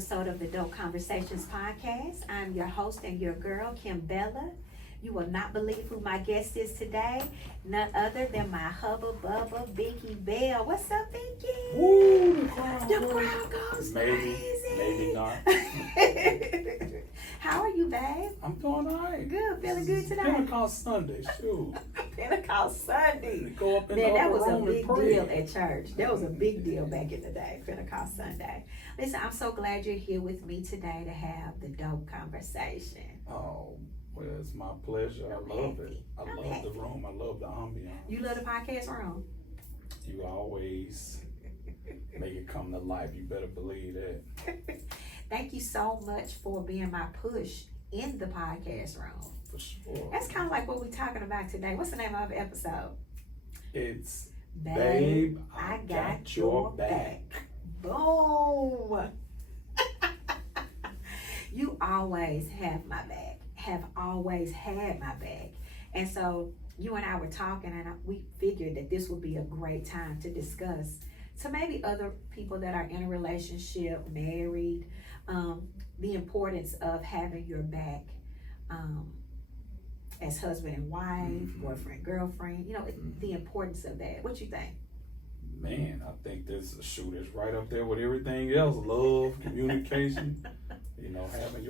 episode of the Dope Conversations podcast. I'm your host and your girl, Kim Bella. You will not believe who my guest is today. None other than my hubba bubba, Binky Bell. What's up, Binky? Woo! The crowd goes crazy. Maybe not. How are you, babe? I'm doing all right. Good, feeling good today. Pentecost Sunday, shoot. Pentecost Sunday. We go up in Man, the that upper was a room big and pray. deal at church. That was a big deal back in the day, Pentecost Sunday. Listen, I'm so glad you're here with me today to have the dope conversation. Oh, well, it's my pleasure. I love it. I love the room. I love the ambiance. You love the podcast room? You always make it come to life. You better believe that. Thank you so much for being my push in the podcast room. For sure. That's kind of like what we're talking about today. What's the name of the episode? It's Babe, I got your back. Boom. You always have my back. Have always had my back. And so you and I were talking, and we figured that this would be a great time to discuss to maybe other people that are in a relationship, married, the importance of having your back as husband and wife, boyfriend, girlfriend, the importance of that. What you think? Man, I think this shoot is right up there with everything else. Love, communication, having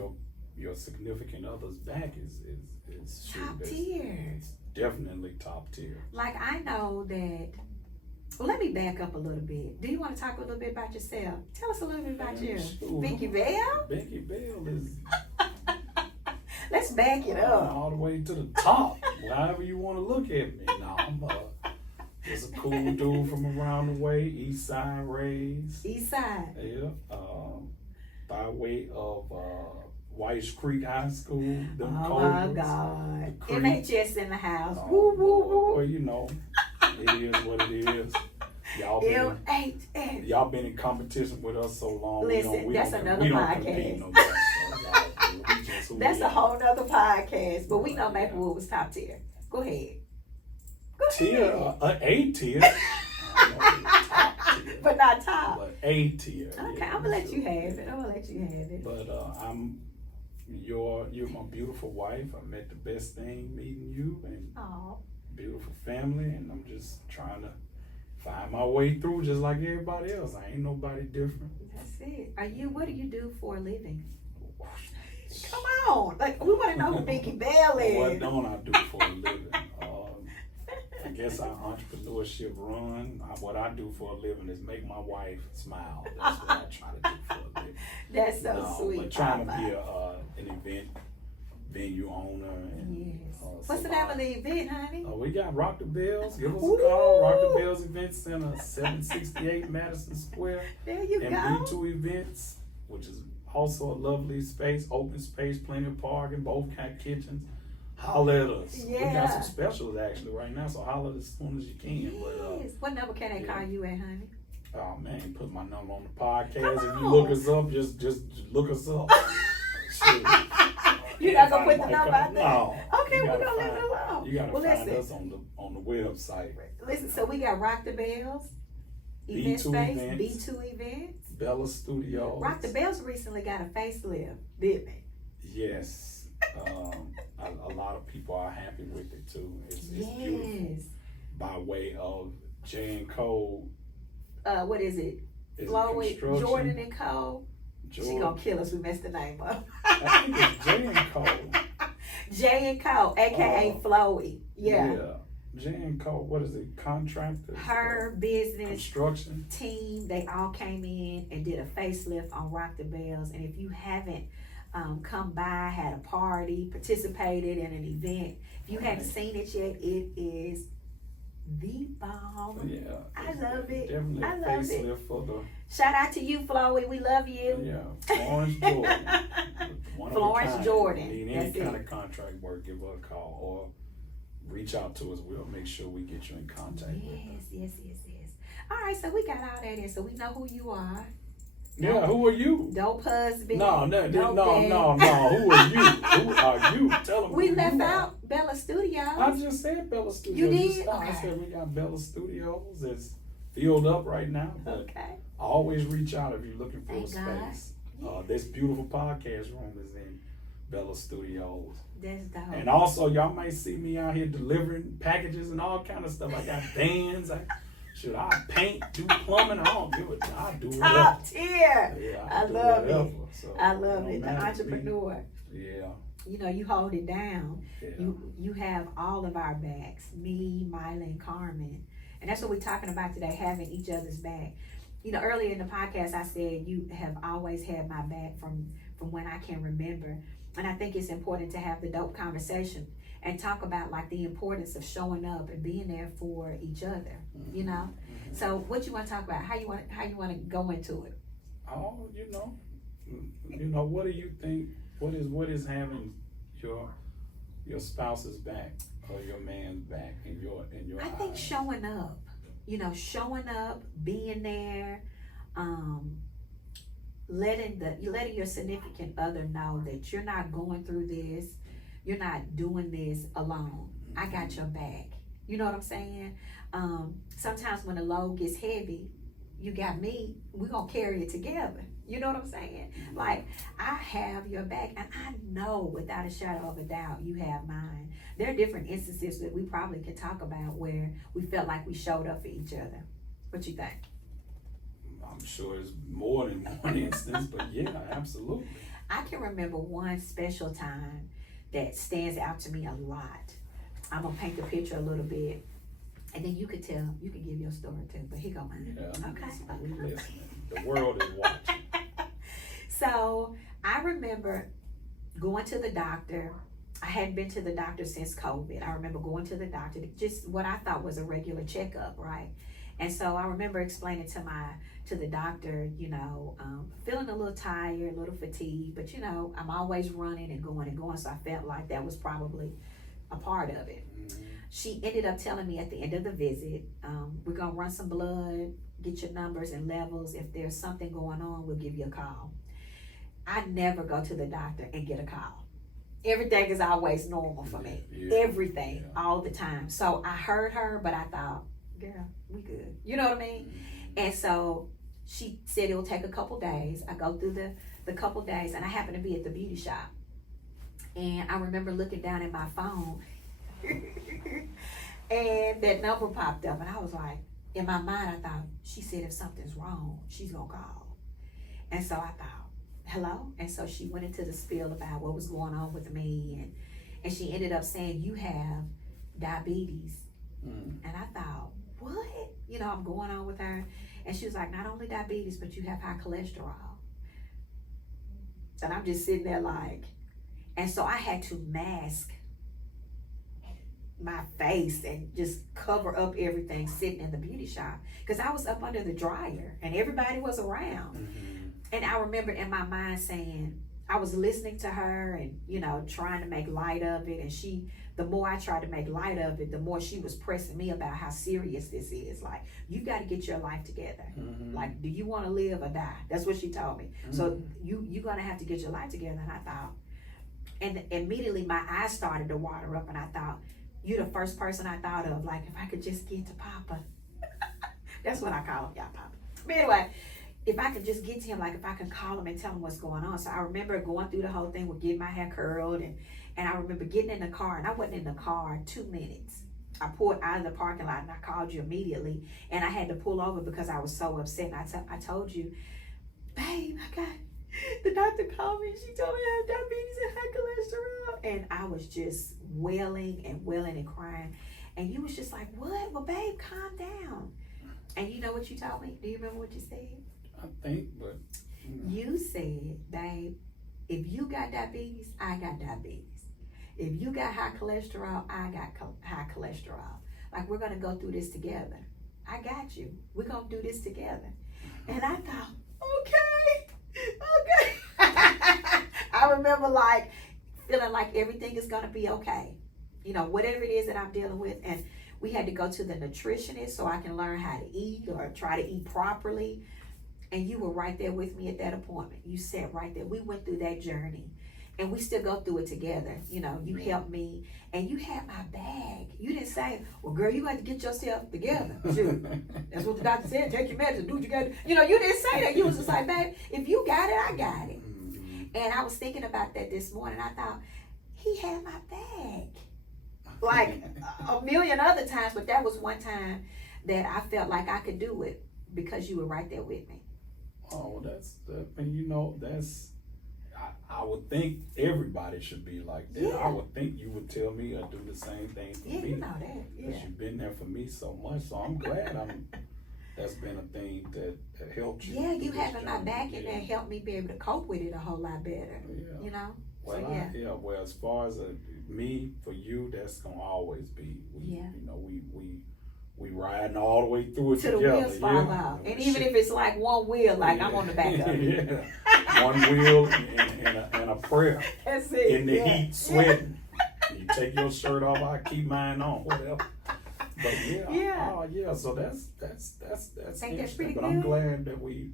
your significant other's back is top tier. It's definitely top tier. Like, I know that. Well, let me back up a little bit. Do you want to talk a little bit about yourself? Tell us a little bit about you. Sure. Binky Bell? Binky Bell is Let's back it up. all the way to the top. However you want to look at me. No, I'm just a cool dude from around the way, east side raised. East side. Yeah. By way of White Creek High School. Them Oh my Cobras, God. the Creek. MHS in the house. Oh, Woo, woo, woo. Well, it is what it is. L8S. Y'all been in competition with us so long. Listen, that's another podcast. No more, so That's a whole nother podcast. But we know Maplewood was top tier. Go ahead. tier, A tier. But not top. But A tier. Okay, yeah, I'm gonna let you have it. But you're my beautiful wife. I met the best thing meeting you, and beautiful family, and I'm just trying to find my way through just like everybody else. I ain't nobody different. That's it. What do you do for a living? Come on. Like, we want to know who Binky Bell is. What don't I do for a living? I guess our entrepreneurship run. What I do for a living is make my wife smile. That's what I try to do for a living. That's so sweet. But trying to be an event venue owner. And, yes. What's the name of the event, honey? We got Rock the Bells. Give us a call. Rock the Bells Event Center, 768 Madison Square. There you and go. B2 Events, which is also a lovely space, open space, plenty of parking, both kind of kitchens. Holler at us. Yeah. We got some specials actually right now, so holler as soon as you can. Yes. What number can they call you at, honey? Oh man, put my number on the podcast. Come If on. you look us up, just look us up. You're not gonna put the number out there? No. Okay, we're gonna leave it alone. You gotta Well, find listen. us on the website. Listen, so we got Rock the Bells, event B2 space, events. B2 Events. Bella Studios. Rock the Bells recently got a facelift, didn't they? Yes. A lot of people are happy with it too. It's beautiful. By way of J and Cole. What is it? Chloe, Jordan and Cole. She gonna kill us. We messed the name up. I think it's J and Cole. J and Cole, aka Chloe. Yeah. J and Cole. What is it? Contractors. Her business construction team. They all came in and did a facelift on Rock the Bells. And if you haven't come by, had a party, participated in an event, if you hadn't seen it yet, it is the bomb. Yeah. I love it. Definitely I a love facelift it. for the. Shout out to you, Chloe. We love you. Yeah, Florence Jordan. Florence Jordan. Need any That's kind it. of contract work, give her a call or reach out to us. We'll make sure we get you in contact with her. Yes. All right, so we got all that in, so we know who you are. Yeah, who are you? Dope husband. No. Who are you? Who are you? Tell them. We who left you are. out Bella Studios. I just said Bella Studios. You did? I Okay. said we got Bella Studios. It's filled up right now. But Okay. always reach out if you're looking for Thank a God. space. This beautiful podcast room is in Bella Studios. That's dope. And also, y'all might see me out here delivering packages and all kind of stuff. I got vans. Should I paint, do plumbing? I don't give a damn. I do whatever. Top tier. Yeah, I love whatever. it. So, I love it. The entrepreneur. Yeah. You know, you hold it down. Yeah. You have all of our backs. Me, Mila, and Carmen. And that's what we're talking about today, having each other's back. You know, earlier in the podcast, I said you have always had my back from when I can remember. And I think it's important to have the dope conversation and talk about like the importance of showing up and being there for each other. Mm-hmm. You know. Mm-hmm. So, what you want to talk about? How you want to go into it? Oh, you know, what do you think? What is having your spouse's back or your man's back in your I think showing up. You know, showing up, being there, letting your significant other know that you're not going through this, you're not doing this alone. I got your back. You know what I'm saying? Sometimes when the load gets heavy, you got me, we're gonna carry it together. You know what I'm saying? Like, I have your back, and I know without a shadow of a doubt you have mine. There are different instances that we probably could talk about where we felt like we showed up for each other. What you think? I'm sure it's more than one instance, but yeah, absolutely. I can remember one special time that stands out to me a lot. I'm gonna paint the picture a little bit, and then you could give your story too, but here go mine. Yeah, okay. Listening. The world is watching. So I remember going to the doctor. I hadn't been to the doctor since COVID. I remember going to the doctor, just what I thought was a regular checkup, right? And so I remember explaining to the doctor, you know, feeling a little tired, a little fatigued, but you know, I'm always running and going, so I felt like that was probably a part of it. Mm-hmm. She ended up telling me at the end of the visit, we're gonna run some blood, get your numbers and levels. If there's something going on, we'll give you a call. I never go to the doctor and get a call. Everything is always normal for me. Yeah. Everything, all the time. So I heard her, but I thought, girl, we good. You know what I mean? Mm-hmm. And so she said it'll take a couple days. I go through the couple days, and I happen to be at the beauty shop. And I remember looking down at my phone, and that number popped up, and I was like, in my mind, I thought, she said if something's wrong, she's gonna call. And so I thought, hello? And so she went into the spiel about what was going on with me, and she ended up saying, you have diabetes. And I thought, what? You know, I'm going on with her. And she was like, not only diabetes, but you have high cholesterol. And I'm just sitting there like, and so I had to mask my face and just cover up everything sitting in the beauty shop because I was up under the dryer and everybody was around. Mm-hmm. And I remember in my mind saying, I was listening to her and, you know, trying to make light of it. And the more I tried to make light of it, the more she was pressing me about how serious this is. Like, you got to get your life together. Mm-hmm. Like, do you want to live or die? That's what she told me. Mm-hmm. So you're going to have to get your life together. And I thought, and immediately my eyes started to water up and I thought, you're the first person I thought of. Like, if I could just get to Papa. That's what I call him, y'all, Papa. But anyway, if I could just get to him, like if I can call him and tell him what's going on. So I remember going through the whole thing with getting my hair curled and I remember getting in the car and I wasn't in the car 2 minutes. I pulled out of the parking lot and I called you immediately and I had to pull over because I was so upset. And I told you, babe, the doctor called me and she told me I have diabetes and high cholesterol. And I was just wailing and crying. And you was just like, what? Well, babe, calm down. And you know what you told me? Do you remember what you said? I think, but you said, babe, if you got diabetes, I got diabetes. If you got high cholesterol, I got high cholesterol. Like, we're gonna go through this together. I got you. We're gonna do this together. And I thought, okay. I remember like feeling like everything is gonna be okay. You know, whatever it is that I'm dealing with. And we had to go to the nutritionist so I can learn how to eat or try to eat properly. And you were right there with me at that appointment. You sat right there. We went through that journey. and we still go through it together. You know, you helped me, and you had my bag. You didn't say, well, girl, you got to get yourself together. Shoot. That's what the doctor said. Take your medicine, do what you got to. You know, you didn't say that. You was just like, babe, if you got it, I got it. And I was thinking about that this morning. I thought, he had my bag. Like a million other times, but that was one time that I felt like I could do it because you were right there with me. Oh, and you know, I would think everybody should be like that. Yeah. I would think you would tell me or do the same thing for me. You know that. Yeah. Because you've been there for me so much. So I'm glad that's been a thing that helped you. Yeah, you having my back in there helped me be able to cope with it a whole lot better. Yeah. You know? Well, so, well, as far as me, for you, that's gonna always be. You know, we riding all the way through it till together. The wheels fall out. And even if it's like one wheel, like I'm on the back of it. Yeah. One wheel and a prayer. That's it. In the heat, sweating. You take your shirt off, I keep mine on, whatever. But so that's That's pretty but good. I'm glad that we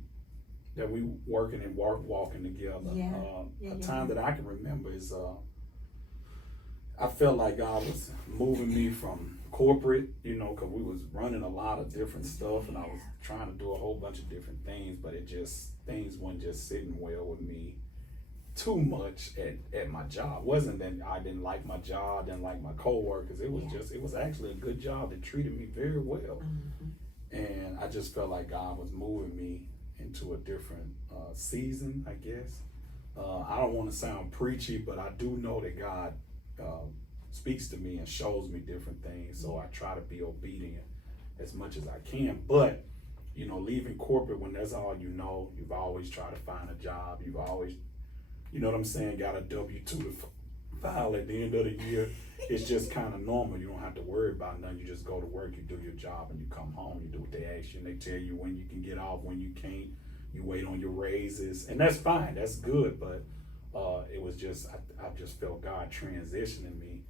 working and walking together. A time that I can remember is I felt like God was moving me from corporate, you know, because we was running a lot of different stuff, and I was trying to do a whole bunch of different things, but things weren't just sitting well with me too much at my job. Wasn't that I didn't like my job, didn't like my coworkers. It was actually a good job that treated me very well. And I just felt like God was moving me into a different season, I guess. I don't want to sound preachy, but I do know that God speaks to me and shows me different things. So I try to be obedient as much as I can. But, you know, leaving corporate when that's all you know, you've always tried to find a job. You've always, you know what I'm saying, got a W-2 to file at the end of the year. It's just kind of normal. You don't have to worry about nothing. You just go to work, you do your job, and you come home. You do what they ask you, and they tell you when you can get off, when you can't. You wait on your raises, and that's fine. That's good. But it was just, I just felt God transitioning me,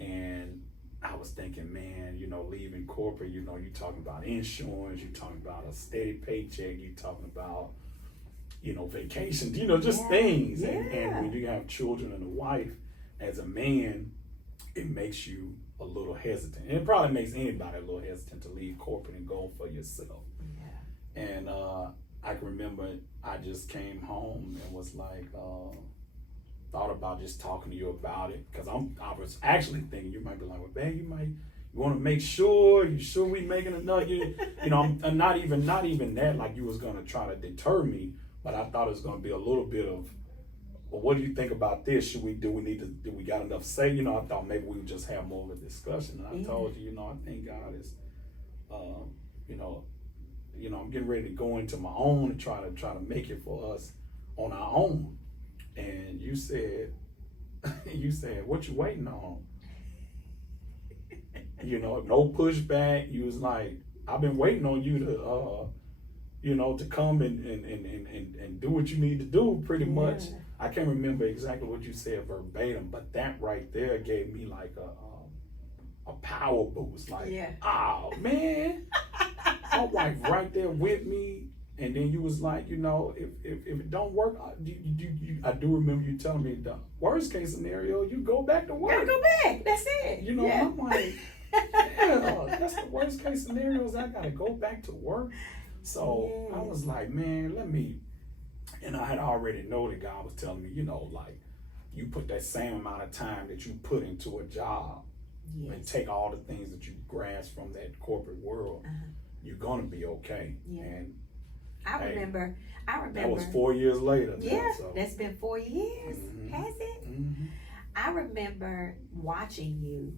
and I was thinking, man, you know, leaving corporate, you know, you talking about insurance, you talking about a steady paycheck, you talking about, you know, vacations, you know, just things. Yeah. And when you have children and a wife, as a man, it makes you a little hesitant. And it probably makes anybody a little hesitant to leave corporate and go for yourself. Yeah. And I can remember I just came home and was like, thought about just talking to you about it, because I was actually thinking you might be like, well, babe, you want to make sure we making enough. You know, I'm not even that, like you was gonna try to deter me, but I thought it was gonna be a little bit of, well, what do you think about this? Do we got enough say? You know, I thought maybe we would just have more of a discussion. And I told you, you know, I think God is, you know, I'm getting ready to go into my own and try to make it for us on our own. And you said, what you waiting on? You know, no pushback. You was like, I've been waiting on you to, you know, to come and do what you need to do, pretty much. I can't remember exactly what you said verbatim, but that right there gave me like a power boost. Like, oh man, my wife right there with me. And then you was like, you know, if it don't work, I do remember you telling me the worst case scenario, you go back to work. Gotta go back. That's it. You know, I'm like, yeah, that's the worst case scenario is I gotta go back to work. So I was like, man, and I had already know that God was telling me, you know, like, you put that same amount of time that you put into a job and take all the things that you grasp from that corporate world, you're gonna be okay. And I remember. That was 4 years later. Yeah, that's been 4 years, has it? I remember watching you,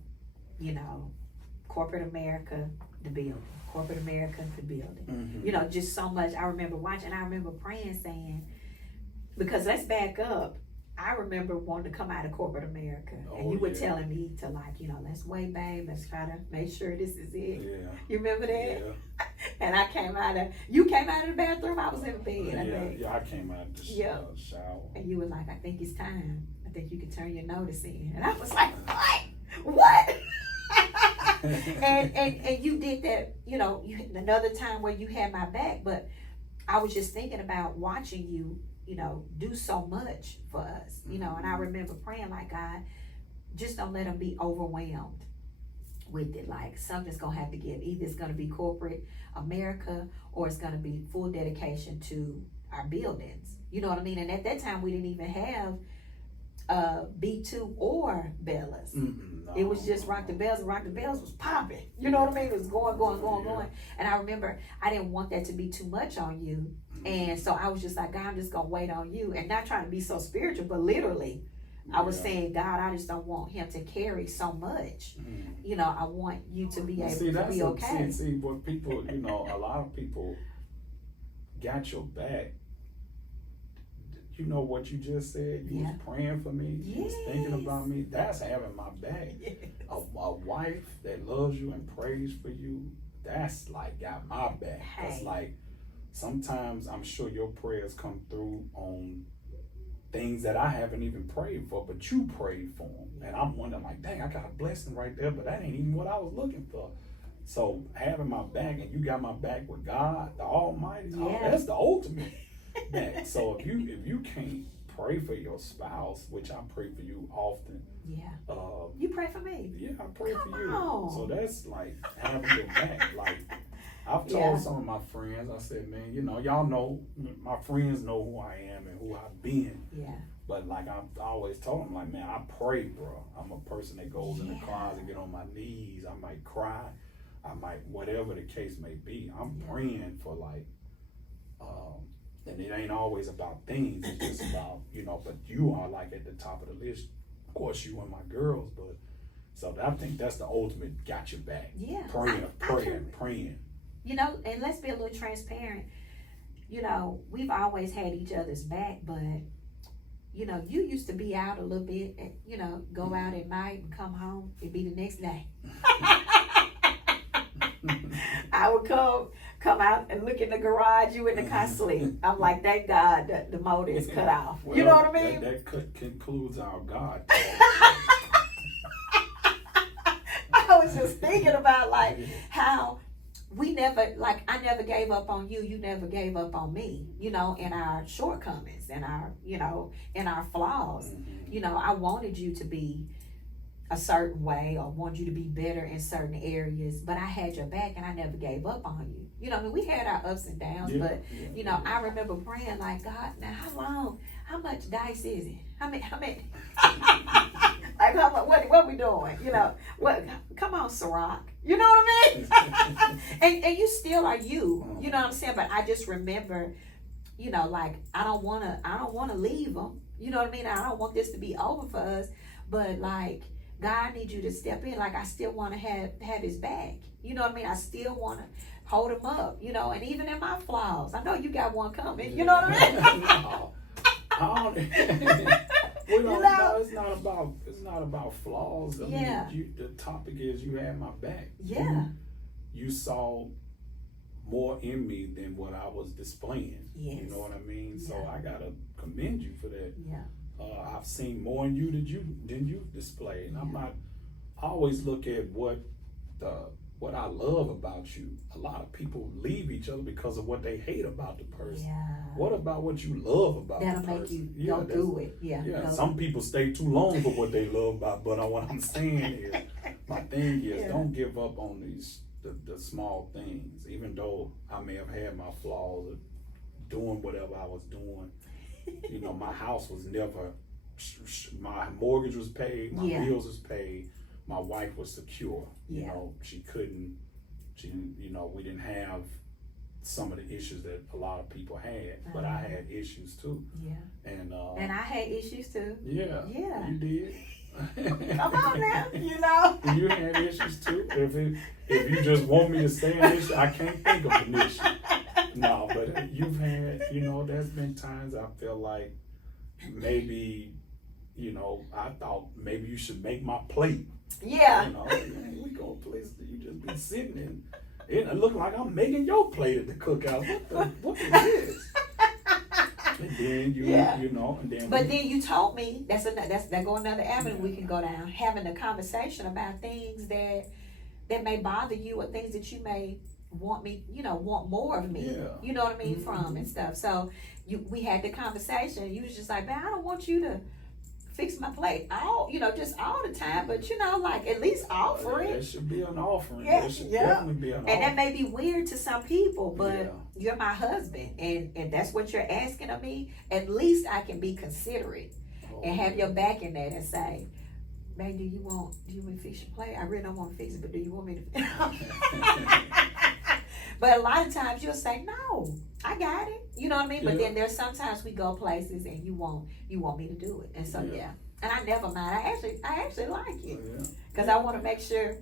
you know, corporate America, the building. Corporate America, the building. You know, just so much. I remember watching. I remember praying, saying, because let's back up. I remember wanting to come out of corporate America, and you were telling me to, like, you know, let's wait, babe. Let's try to make sure this is it. Yeah. You remember that? Yeah. And you came out of the bathroom. I was in the bed. I came out of the shower. And you were like, I think it's time. I think you can turn your notice in. And I was like, what? and you did that, you know, another time where you had my back, but I was just thinking about watching you do so much for us, and I remember praying like, God, just don't let them be overwhelmed with it. Like something's gonna have to give. Either it's gonna be corporate America or it's gonna be full dedication to our buildings. You know what I mean? And at that time we didn't even have B2 or Bellas. No. It was just Rock the Bells, and Rock the Bells was popping. You know what I mean? It was going. And I remember I didn't want that to be too much on you. And so I was just like, God, I'm just gonna wait on you, and not trying to be so spiritual, but literally I was saying, God, I just don't want him to carry so much. I want you to be able to be okay. See, what people, a lot of people got your back. You know what you just said? You was praying for me. You was thinking about me. That's having my back. Yes. A wife that loves you and prays for you, that's like got my back. It's like sometimes I'm sure your prayers come through on things that I haven't even prayed for, but you prayed for them. And I'm wondering like, dang, I got a blessing right there, but that ain't even what I was looking for. So having my back, and you got my back with God, the Almighty, that's the ultimate back. So if you can't pray for your spouse, which I pray for you often. You pray for me. Yeah, I pray for you. On. So that's like having your back. Like I've told some of my friends, I said, man, y'all know, my friends know who I am and who I've been. But like I've always told them, like, man, I pray, bro. I'm a person that goes in the closet, get on my knees. I might cry. I might, whatever the case may be. I'm praying for like, and it ain't always about things. It's just about, but you are like at the top of the list. Of course, you and my girls, but so I think that's the ultimate got your back. Praying. And let's be a little transparent. We've always had each other's back, but you used to be out a little bit and, go out at night and come home. It'd be the next day. I would come out and look in the garage, you in the car sleep. I'm like, thank God the motor is cut off. Well, you know what I mean? That concludes our God. I was just thinking about like how we never, like, I never gave up on you. You never gave up on me, in our shortcomings and our, in our flaws. I wanted you to be a certain way or wanted you to be better in certain areas, but I had your back and I never gave up on you. We had our ups and downs, but I remember praying like, God, now how much dice is it? How many like what we doing? Come on, Ciroc. You know what I mean? and you still are you. You know what I'm saying? But I just remember, like I don't wanna leave them. You know what I mean? I don't want this to be over for us. But like, God, I need you to step in. Like I still want to have his back. You know what I mean? I still want to hold him up. And even in my flaws, I know you got one coming. You know what I mean? No, it's not about flaws. I mean, the topic is you had my back. You saw more in me than what I was displaying. You know what I mean? So I gotta commend you for that. I've seen more in you than you displayed. And I always look at what I love about you. A lot of people leave each other because of what they hate about the person. What about what you love about the person? That'll make you go through it. Some people stay too long for what they love about, but what I'm saying is, my thing is, don't give up on the small things. Even though I may have had my flaws of doing whatever I was doing. My house was never, my mortgage was paid, my bills was paid, my wife was secure. She couldn't, we didn't have some of the issues that a lot of people had, but I had issues too. And I had issues too. You did. Come on now, You had issues too. If you just want me to say an issue, I can't think of an issue. No, but you've had, there's been times I feel like maybe, I thought maybe you should make my plate. We go places you just be sitting in. It look like I'm making your plate at the cookout. What is this? And then and then. But then you told me that go another avenue we can go down, having a conversation about things that may bother you or things that you may want me, want more of me. Yeah. You know what I mean, from and stuff. So we had the conversation. You was just like, man, I don't want you to fix my plate just all the time, but like at least offer it. There should be an offering. Yeah, there should definitely be an offering. And that may be weird to some people, but you're my husband, and that's what you're asking of me. At least I can be considerate and have your back in that and say, man, do you want me to fix your plate? I really don't want to fix it, but do you want me to? But a lot of times you'll say, no, I got it. You know what I mean? But then there's sometimes we go places and you want me to do it. And so, and I never mind. I actually like it. Because I want to make sure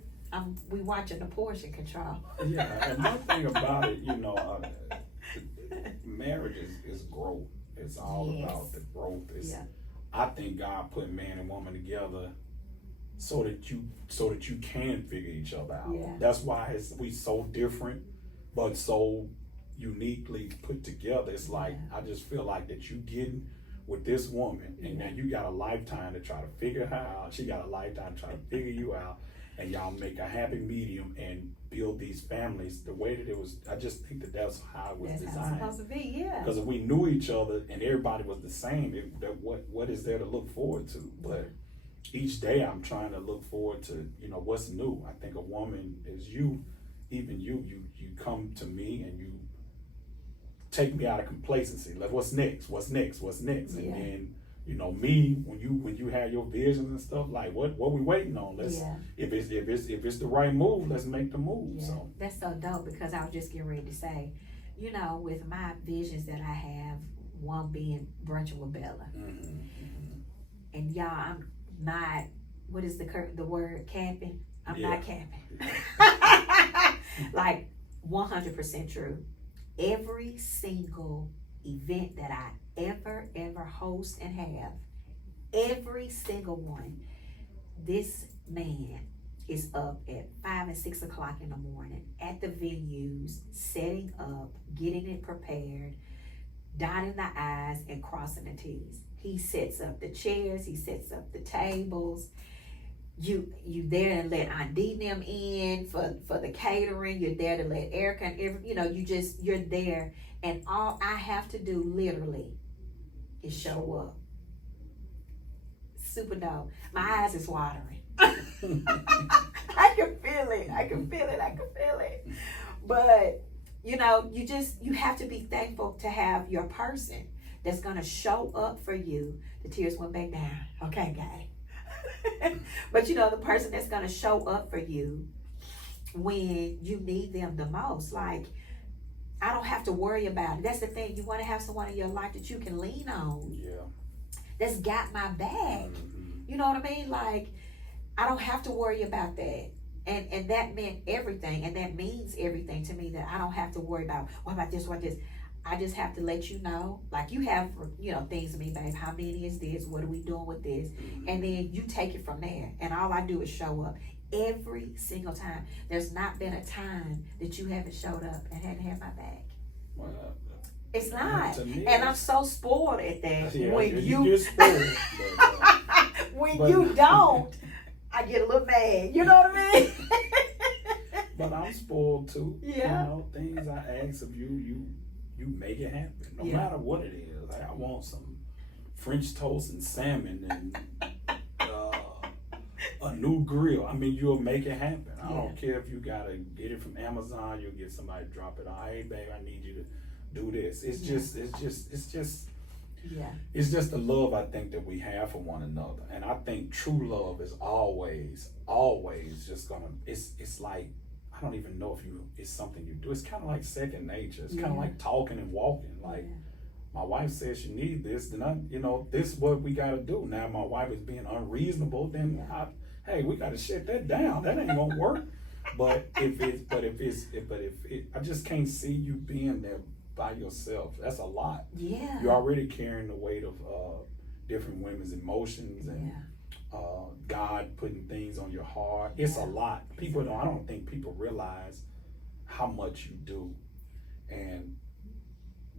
we watching the portion control. Yeah, and one thing about it, marriage is growth. It's all about the growth. I think God put man and woman together so that you can figure each other out. Yeah. That's why we so different, but so uniquely put together. It's like I just feel like that you getting with this woman, and now you got a lifetime to try to figure her out. She got a lifetime to try to figure you out, and y'all make a happy medium and build these families the way that it was. I just think that's how it was designed. How it's supposed to be, yeah. Because if we knew each other and everybody was the same, what is there to look forward to? But each day I'm trying to look forward to, what's new. I think a woman is even you come to me and you take me out of complacency. Like, what's next? And then, me, when you have your visions and stuff, like what we waiting on? If it's the right move, let's make the move. Yeah. So that's so dope, because I was just getting ready to say, with my visions that I have, one being brunching with Bella. And y'all, I'm not, what is the word, capping? I'm not capping. Like 100% true. Every single event that I ever host and have, every single one, this man is up at 5 and 6 o'clock in the morning at the venues, setting up, getting it prepared, dotting the I's and crossing the T's. He sets up the chairs, he sets up the tables. You there to let Aunt Dee them in for the catering. You're there to let Erica and you're there, and all I have to do literally is show up. Super dope. My eyes is watering. I can feel it. But you have to be thankful to have your person that's gonna show up for you. The tears went back down. Okay, guys. But the person that's gonna show up for you when you need them the most. Like, I don't have to worry about it. That's the thing. You want to have someone in your life that you can lean on. Yeah. That's got my back. You know what I mean? Like, I don't have to worry about that. And that meant everything, and that means everything to me, that I don't have to worry about what about this. I just have to let you know, like, you have, things to me, babe. How many is this? What are we doing with this? And then you take it from there. And all I do is show up every single time. There's not been a time that you haven't showed up and hadn't had my back. Well, it's not. And I'm so spoiled at that. Yeah, when you get spoiled. When you don't, I get a little mad. You know what I mean? But I'm spoiled too. Yeah. Things I ask of you make it happen. No matter what it is. Like, I want some French toast and salmon and a new grill. I mean, you'll make it happen. I don't care if you gotta get it from Amazon. You'll get somebody to drop it off. Hey, babe, I need you to do this. It's just the love I think that we have for one another. And I think true love is always just gonna. It's like, I don't even know if it's something you do. It's kind of like second nature. It's kind of like talking and walking. Like, my wife says she needs this, then this is what we got to do. Now my wife is being unreasonable, then hey, we got to shut that down. That ain't gonna work. But if I just can't see you being there by yourself. That's a lot. Yeah. You're already carrying the weight of different women's emotions and God putting things on your heart. It's a lot. I don't think people realize how much you do. And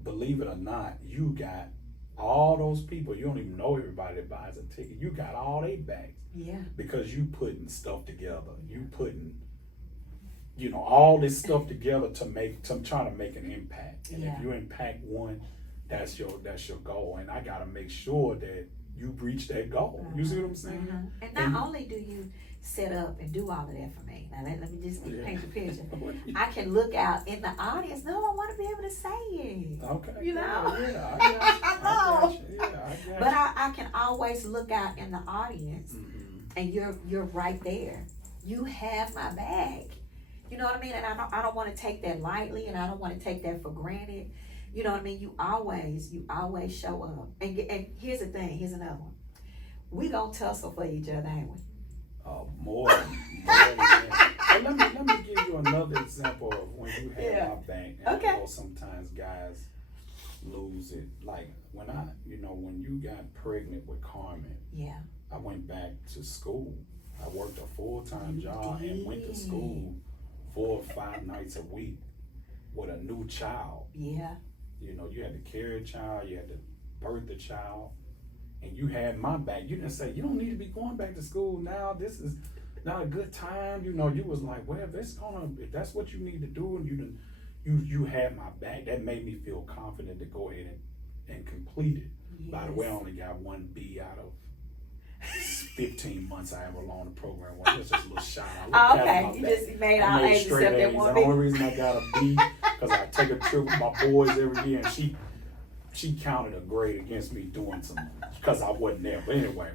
believe it or not, you got all those people. You don't even know everybody that buys a ticket. You got all they backs. Yeah. Because you putting stuff together. You putting you know, all this stuff together to try to make an impact. And Yeah. if you impact one, that's your goal. And I gotta make sure that you reach that goal. You see what I'm saying? And not only do you set up and do all of that for me. Now let me just paint the picture. I can look out in the audience. No, I want to be able to say it. Okay. You know? Yeah, I know. But you. I can always look out in the audience, and you're right there. You have my back. You know what I mean? And I don't want to take that lightly, and I don't want to take that for granted. You know what I mean? You always show up. And here's the thing. Here's another one. We gonna tussle for each other, ain't we? More than that. And let me give you another example of when you have my back. And I know sometimes guys lose it. Like when you got pregnant with Carmen, I went back to school. I worked a full-time job and went to school 4 or 5 nights a week with a new child. Yeah. You know, you had to carry a child, you had to birth a child, and you had my back. You didn't say, you don't need to be going back to school now. This is not a good time. You know, you was like, well, if that's what you need to do, and you had my back. That made me feel confident to go ahead and complete it. Yes. By the way, I only got 1 B out of 15 months I ever on the program. Well, that's just a little shout out. Okay, you just made all A's except that 1 B. The only reason I got a B because I take a trip with my boys every year, and she counted a grade against me doing some because I wasn't there. But anyway,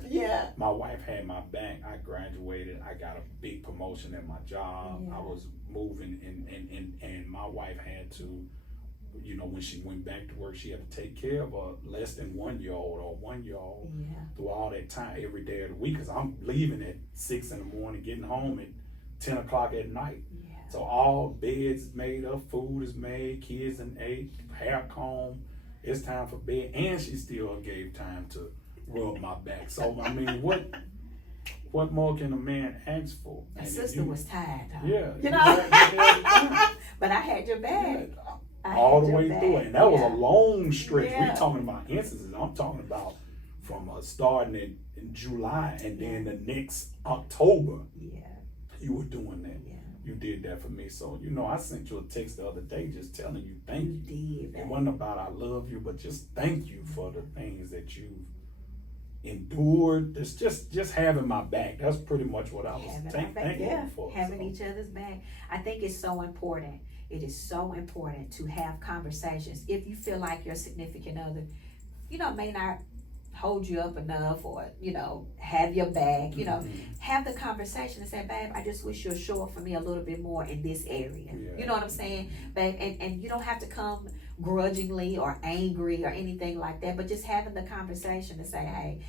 my wife had my back. I graduated. I got a big promotion at my job. I was moving, and my wife had to, you know, when she went back to work, she had to take care of a less than 1-year-old or 1-year-old through all that time every day of the week. Because I'm leaving at 6 in the morning, getting home at 10 o'clock at night. So all beds made up, food is made, kids and ate, hair comb. It's time for bed, and she still gave time to rub my back. So I mean, what more can a man ask for? My sister was tired, though. Yeah, you know. But I had your back. All the way through it, and that was a long stretch. We're talking about instances. I'm talking about from starting in July, and then the next October. You were doing that. You did that for me. So, you know, I sent you a text the other day just telling you thank you. You did. It wasn't about I love you, but just thank you for the things that you've endured. It's just having my back. That's pretty much what I was thanking you for. Having each other's back. I think it's so important. It is so important to have conversations. If you feel like your significant other, you know, may not hold you up enough or, you know, have your back, you know, have the conversation and say, babe, I just wish you'll show up for me a little bit more in this area. You know what I'm saying, babe? And you don't have to come grudgingly or angry or anything like that, but just having the conversation to say, hey,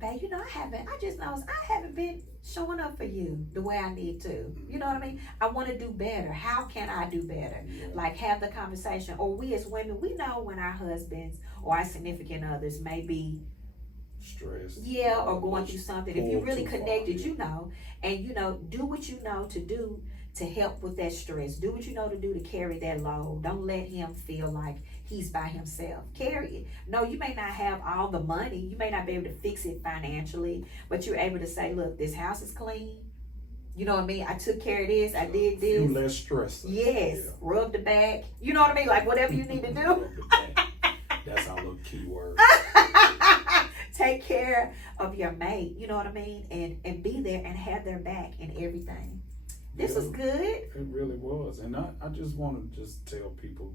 babe, you know, I haven't been showing up for you the way I need to. You know what I mean? I want to do better. How can I do better? Like, have the conversation. Or we as women, we know when our husbands or our significant others may be stressed. Or going through something. If you're really connected, you know, and you know, do what you know to do to help with that stress. Do what you know to do to carry that load. Don't let him feel like he's by himself. Carry it. No, you may not have all the money. You may not be able to fix it financially, but you're able to say, look, this house is clean. You know what I mean? I took care of this. I did this. You less stress. Yes. Rub the back. You know what I mean? Like whatever you need to do. That's our little key word. Take care of your mate. You know what I mean? And be there and have their back in everything. This was good. It really was. And I just want to just tell people,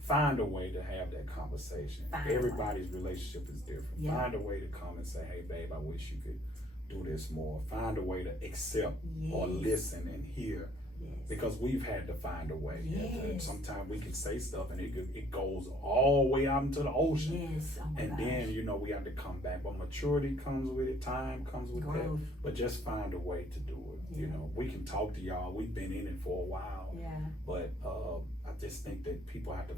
find a way to have that conversation. Everybody's relationship is different. Find a way to come and say, hey, babe, I wish you could do this more. Find a way to accept or listen and hear. Because we've had to find a way. And sometimes we can say stuff and it goes all the way out into the ocean. And then, you know, we have to come back. But maturity comes with it. Time comes with that. But just find a way to do it. You know, we can talk to y'all. We've been in it for a while. But I just think that people have to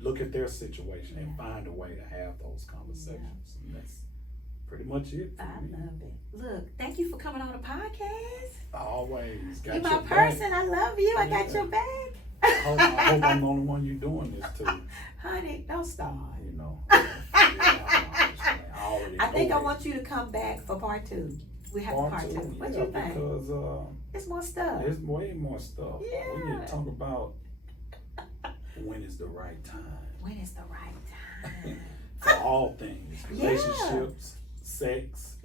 look at their situation and find a way to have those conversations. And that's pretty much it. I love it. Look, thank you for coming on the podcast. Always. You're my person. I love you. I got your back. I hope I'm the only one you doing this to. Honey, don't start. You know. I think I want you to come back for part 2. We have a part two. What you think? Because it's more stuff. There's way more stuff. Yeah. We need to talk about when is the right time. When is the right time? For all things. Relationships, sex,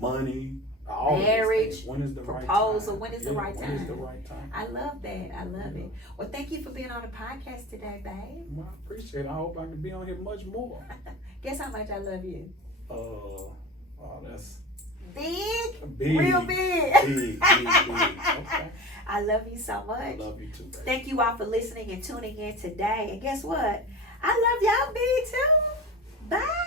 money, all marriage, when is the proposal, right time? When is the right time? When is the right time? I love that. I love it. Well, thank you for being on the podcast today, babe. Well, I appreciate it. I hope I can be on here much more. Guess how much I love you? Oh, that's big. Big. Real big. Big. Okay. I love you so much. I love you too, baby. Thank you all for listening and tuning in today. And guess what? I love y'all big too. Bye.